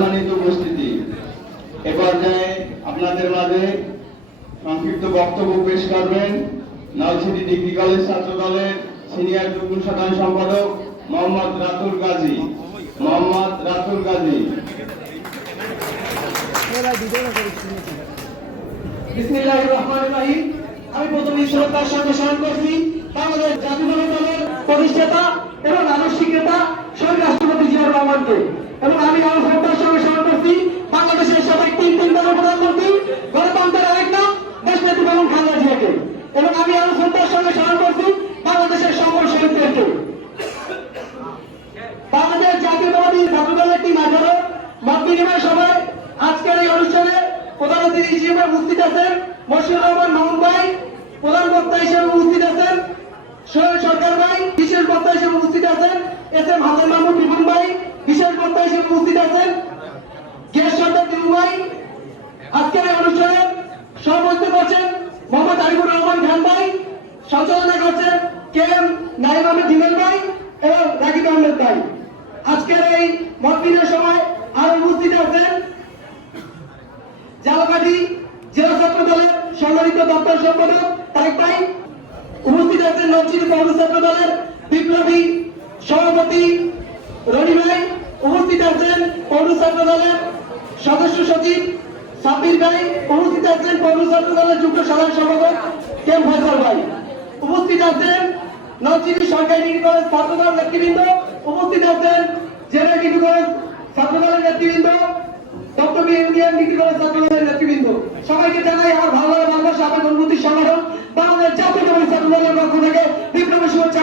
সম্মানিত উপস্থিতি। এ পর্যায়ে আপনাদের মাঝে সংক্ষিপ্ত বক্তব্য পেশ করবেন নলছিটি ডিগ্রি কলেজ ছাত্র দলের সিনিয়র যুগ্ম সাধারণ সম্পাদক মোহাম্মদ রাতুল গাজী। মোহাম্মদ রাতুল গাজী। আমি প্রথমে শ্রদ্ধার সঙ্গে স্মরণ করছি বাংলাদেশ জাতীয় দলের প্রতিষ্ঠাতা এবং আদর্শিক নেতা শহীদ রাষ্ট্রপতি জিয়াউর রহমানকে এবং আমি আমার শ্রদ্ধার সঙ্গে স্মরণ করছি বাংলাদেশের সাবেক তিন তিন দলের প্রধানমন্ত্রী গণতন্ত্রের আরেক নাম দেশ নেত্রী বেগম খালেদা জিয়াকে এবং আমি আমার শ্রদ্ধার সঙ্গে স্মরণ করছি বাংলাদেশের সকল শহীদদেরকে বাংলাদেশ জাতীয়তাবাদী ছাত্র দলের টিম আঠারো মত বিনিময় সভায় আজকের এই অনুষ্ঠানে প্রধান অতিথি হিসেবে উপস্থিত আছেন মশিউর রহমান মামুন ভাই, প্রধান বক্তা হিসেবে উপস্থিত আছেন সোহেল সরকার ভাই, বিশেষ বক্তা হিসেবে উপস্থিত আছেন এস এম হাসান মাহমুদ বিপুল ভাই, বিশেষ বক্তা হিসেবে উপস্থিত আছেন গিয়াস সর্দার দিবু ভাই। আজকের এই অনুষ্ঠানে সভাপতিত্ব করছেন মোহাম্মদ আরিফুর রহমান খান ভাই, সঞ্চালনা করছেন কে এম নাইম আহমেদ ভাই এবং রাকিব আহমেদ ভাই। আজকের এই মতবিনের সময় আরও উপস্থিত আছেন জালকাঠি জেলা ছাত্র দলের সম্মানিত দপ্তর সম্পাদক তারেক ভাই। উপস্থিত আছেন নবচির ছাত্র দলের বিপ্লবী সভাপতি রনি ভাই। উপস্থিত আছেন পৌর ছাত্র দলের সদস্য সচিব সাব্বির ভাই। উপস্থিত আছেন পৌর ছাত্র দলের যুগ্ম সাধারণ সম্পাদক কেম ফয়সাল ভাই। উপস্থিত আছেন নবচিরি সরকারি ডিগ্রি কলেজ ছাত্র নেতৃবৃন্দ। উপস্থিত আছেন জেলা ডিগ্রি কলেজ ছাত্র দলের নেতৃবৃন্দ, ডক্টর ইন্ডিয়ান ডিগ্রি কলেজ ছাত্র দলের নেতৃবৃন্দ, সবাইকে জানাই আমার ভালো লাগে ভালোবাসা আপনার অনুভূতি, সংগঠন, বাংলাদেশ জাতীয় দলের ছাত্র দলের পক্ষ থেকে শুভেচ্ছা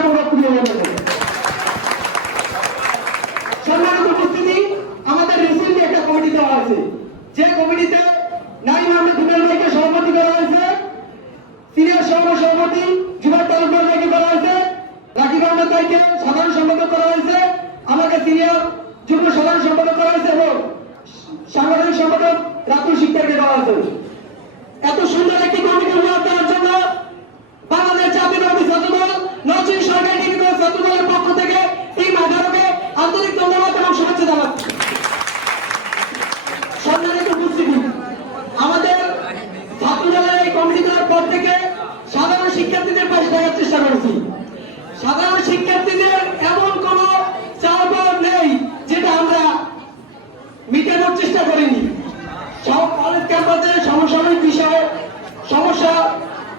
একটা কমিটি দেওয়া হয়েছে। যে কমিটিতে হয়েছে করা হয়েছে সাধারণ সম্পাদক করা হয়েছে, আমাকে সিনিয়র যুগ্ম সাধারণ সম্পাদক করা হয়েছে এবং সাংগঠনিক সম্পাদক রাতুল শিকদারকে করা হয়েছে। এত সুন্দর একটি কমিটি উপহার দেওয়ার জন্য বাংলাদেশ জাতীয়তাবাদী ছাত্র দল নচিন সরকারি ডিগ্রি কলেজ ছাত্র দলের পক্ষ থেকে টিম আঠারোকে আন্তরিক ধন্যবাদ এবং শুভেচ্ছা জানাচ্ছি সম্মানিত উপস্থিতি আমাদের ছাত্র দলের এই কমিটি করার পর থেকে সাধারণ শিক্ষার্থীদের পাশে থাকার চেষ্টা করেছি সাধারণ শিক্ষার্থীদের এমন কোন চাওয়া নেই যেটা আমরা মিটানোর চেষ্টা করিনি সব কলেজ ক্যাম্পাসে সমসাময়িক বিষয়ে সমস্যা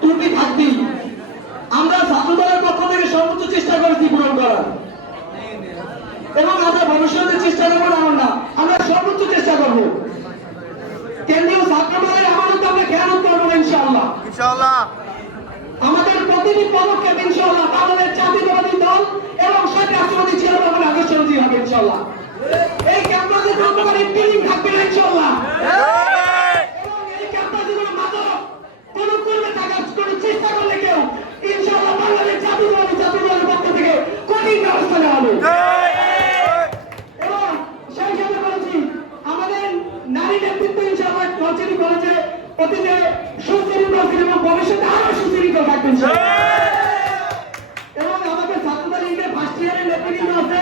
ত্রুটি থাকবেই আমরা ছাত্র দলের পক্ষ থেকে সর্বোচ্চ চেষ্টা করেছি পূরণ করার এবং আমরা ভবিষ্যতে চেষ্টা করব না এমন না আমরা সর্বোচ্চ চেষ্টা করব কেন্দ্রীয় ছাত্রদলের আমানত আমরা খেয়াল করব না ইনশাআল্লাহ। ইনশাআল্লাহ। আমাদের প্রতিটি পদক্ষেপ ইনশাল্লাহ বাংলাদেশ জাতীয়তাবাদী দল এবং শেখ রাষ্ট্রপতি রহমান আদর্শ হবে ইনশাআল্লাহ এই ক্যাম্পাসে কোনো প্রকার ইন্টিলিং থাকবে না ইনশাআল্লাহ এবং এই ক্যাম্পাসে কোনো মাদক কোনো কর্মে থাকার কোনো চেষ্টা করলে কেউ ইনশাআল্লাহ বাংলাদেশ জাতীয়তাবাদী ছাত্র দলের পক্ষ থেকে কঠিন ব্যবস্থা নেওয়া হবে এবং সেই সাথে বলছি আমাদের নারী নেতৃত্ব ইনশাআল্লাহ নলছিটি কলেজে অতীতে সুশৃঙ্খল ছিল এবং ভবিষ্যতে আরও সুশৃঙ্খল থাকবেন এবং আমাদের ছাত্রদের ইন্টার ফার্স্ট আছে।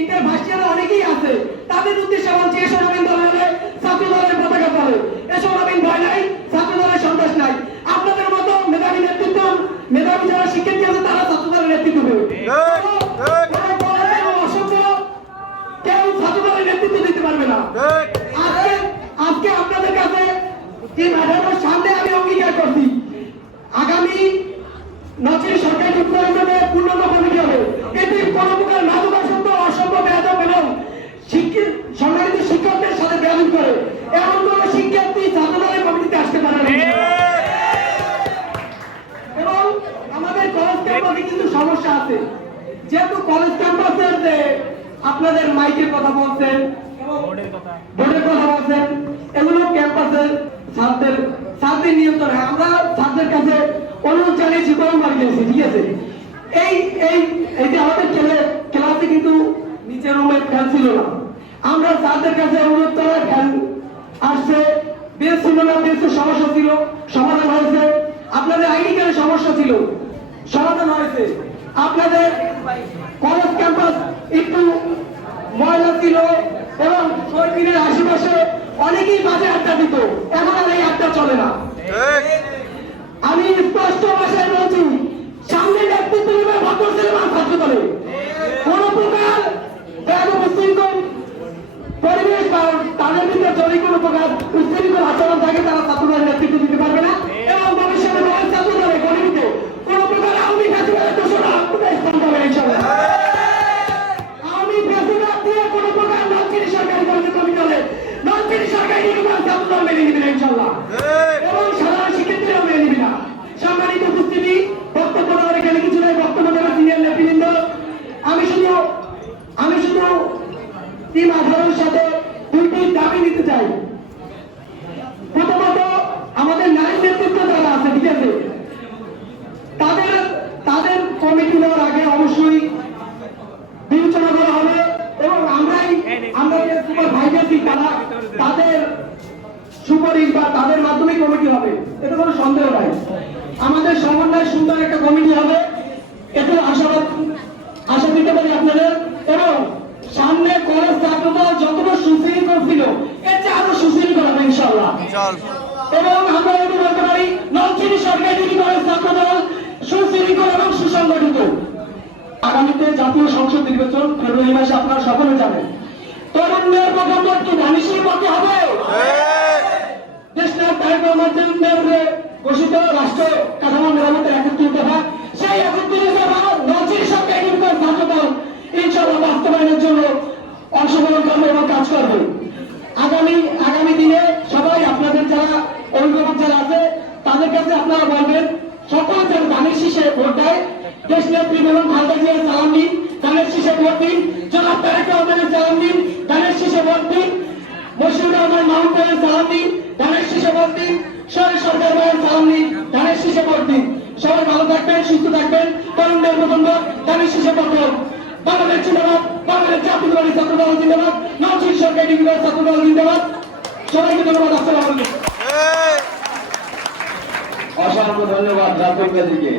ইন্টার ফার্স্ট অনেকেই আছে। তাদের উদ্দেশ্যে বলছি এসব হলে ছাত্র দলের পতাকা পাবে এসব নবীন ভয় নাই ছাত্র দলের নাই আপনাদের মতো মেধাবী নেতৃত্ব মেধাবী যারা শিক্ষার্থী আছে তারা ছাত্র দলের নেতৃত্ব দেবে কোনো দল এবং অসভ্য কেউ ছাত্র দলের নেতৃত্ব দিতে পারবে না আজকে আজকে আপনাদের কাছে যে ম্যাডামের সামনে আমি অঙ্গীকার করছি আগামী নচির সরকারি যুক্তরাজ্যে পূর্ণাঙ্গ কমিটি হবে এটি কোন প্রকার মাদকাসক্ত অসভ্য বেদক এবং শিক্ষিত সম্মানিত শিক্ষকদের সাথে বেয়াদব করে এমন কোন শিক্ষার্থী ছাত্র দলের কমিটিতে আসতে পারে না এবং আমাদের কলেজ ক্যাম্পাসে কিন্তু সমস্যা আছে। যেহেতু কলেজ ক্যাম্পাসের যে আপনাদের মাইকের কথা বলছেন বোর্ডের কথা বলছেন, এগুলো ক্যাম্পাসের ছাত্রদের নিয়ন্ত্রণে আমরা ছাত্রদের কাছে অনুরোধ জানিয়েছি ঠিক আছে? এই এই এই যে আমাদের ক্লাসে কিন্তু নিচের রুমে ফ্যান ছিল না। আমরা ছাত্রদের কাছে অনুরোধ আসছে। বেশ ছিল না বেশের সমস্যা ছিল, সমাধান হয়েছে। আপনাদের আইনি সমস্যা ছিল। সমাধান হয়েছে। আপনাদের কলেজ ক্যাম্পাস একটু ময়লা ছিল এবং শহীদ আশেপাশে অনেকেই বাজে আড্ডা দিত। এখন আর এই আড্ডা চলে না আমি স্পষ্ট ভাষায় বলছি সামনে নেতৃত্ব নেবে ভদ্র সিনেমা ছাত্র দলে কোন প্রকার ব্যাগ উশৃঙ্খল পরিবেশ বা তাদের ভিতরে যদি কোনো প্রকার উশৃঙ্খল আচরণ থাকে তারা ছাত্রদের নেতৃত্ব দিতে পারবে না এবং ভবিষ্যতে বয়স ছাত্র দলে গরিবিতে কোন প্রকার আওয়ামী ফ্যাসিবাদের দোষরা আপনাদের স্থান পাবে ইনশাআল্লাহ আওয়ামী ফ্যাসিবাদ দিয়ে কোনো প্রকার নলচিনি সরকারি কলেজে কমি দলে নলচিনি সরকারি নির্মাণ ছাত্র দল মেনে নিবে না ইনশাআল্লাহ এবং সাধারণ শিক্ষার্থীরাও মেনে নিবে না সম্মানিত উপস্থিতি বক্তব্য দেওয়ার এখানে কিছু নাই বক্তব্য দেওয়ার সিনিয়র নেতৃবৃন্দ আমি শুধু আমি শুধু টিম আধারের সাথে দুইটি দাবি নিতে চাই প্রথমত আমাদের নারী নেতৃত্ব যারা আছে ঠিক আছে তাদের তাদের কমিটি নেওয়ার আগে অবশ্যই বিবেচনা করা হবে এবং আমরাই আমরা যে সুপার ভাইজারছি তারা তাদের সুপারিশ বা তাদের মাধ্যমে কমিটি হবে এতে কোনো সন্দেহ নাই। আমাদের সমন্বয় সুন্দর একটা কমিটি হবে এতে আশাবাদ আশা দিতে পারি আপনাদের। এবং সামনে কলেজ ছাত্রদল যতটা সুশৃঙ্খল ছিল এর চেয়ে আরও সুশৃঙ্খল হবে ইনশাল্লাহ এবং আমরা এটি বলতে পারি নলচিনি সরকারি ডিগ্রি কলেজ ছাত্রদল সুশৃঙ্খল এবং সুসংগঠিত। আগামীতে জাতীয় সংসদ নির্বাচন ফেব্রুয়ারি মাসে আপনারা সকলে জানেন তরুণদের ভোট কি ধানিসির পক্ষে হবে। দেশনাথ তারেক রহমানের নেতৃত্বে ঘোষিত রাষ্ট্র, কাঠামো মেরামতের একত্রিত দফা সেই একত্রিত দফা নজির সরকার কিন্তু ছাত্রদল ইনশাআল্লাহ বাস্তবায়নের জন্য অংশগ্রহণ করবে এবং কাজ করবে। আগামী আগামী দিনে সবাই আপনাদের যারা অভিভাবক যারা আছে, তাদের কাছে আপনারা বলবেন, সকল যেন ধানের শীষে ভোট দেয়। দেশ নেত্রী বেগম খালেদা জিয়ার সালাম দিন, ধানের শীষে ভোট দিন। জনাব তারেক রহমানের সালাম দিন, ধানের শীষে ভোট দিন। মশিউর রহমান মাহমুদের সালাম দিন। ধানের শীষে ভোট দিন শরীর সরকার ভাইয়ের সালাম ধানের শীষে ভোট দিন। সবাই ভালো থাকবেন সুস্থ থাকবেন। তরুণদের ধানের শীষে ভোট বাংলাদেশ জিন্দাবাদ বাংলাদেশ জাতীয়তাবাদী ছাত্র দল জিন্দাবাদ সরকার ছাত্র দল জিন্দাবাদ। সবাইকে ধন্যবাদ আসসালাম আলাইকুম। অসংখ্য ধন্যবাদ কাজীকে